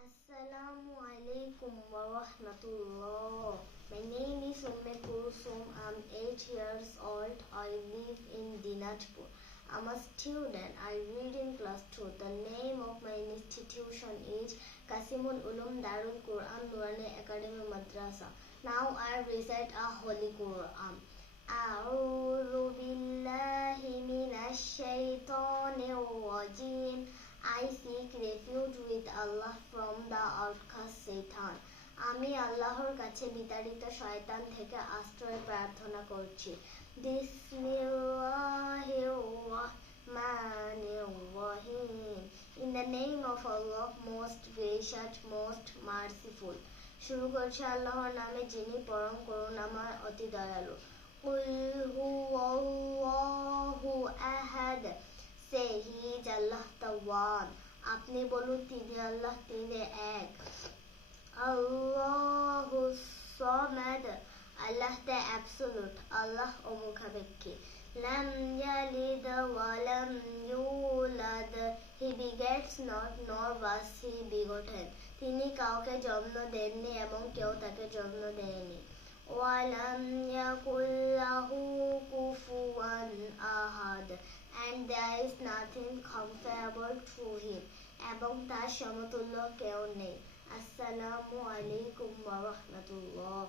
Assalamu alaikum wa rahmatullah. My name is Kulsum. I'm 8 years old. I live in Dinajpur. I'm a student. I read in class 2. The name of my institution is Qasimul Ulum Darul Quran Nurani Academy Madrasa. Now I recite a Holy Quran. أعوذ بالله من الشيطان الرجيم. I seek refuge with Allah from the accursed Satan. আমি আল্লাহর কাছে বিতাড়িত শয়তান থেকে আশ্রয় প্রার্থনা করছি। বিসমিল্লাহির রহমানির রহিম। In the name of Allah, most gracious, most merciful. শুরু করছি আল্লাহর নামে, যিনি পরম করুণাময়, অতি দয়ালু। কুল হুয়াল্লাহু আহাদ। Say, He is Allah the One. আপনি বলুন, তিনি আল্লাহ, তিনি এক। আল্লাহু সামাদ। আল্লাহ the absolute, আল্লাহ অমুখাপেক্ষী। লাম ইয়ালিদ ওয়া লাম ইউলাদ। He begets not, nor was he begotten. তিনি কাউকে জন্ম দেননি এবং কেউ তাকে জন্ম দেয়নি। ওয়া লাম ইয়াকুল লাহু কুফুয়ান আহাদ। And there is nothing comparable to him. এবং তার সমতুল্য কেউ নেই। আসসালামু আলাইকুম ওয়া রাহমাতুল্লাহ।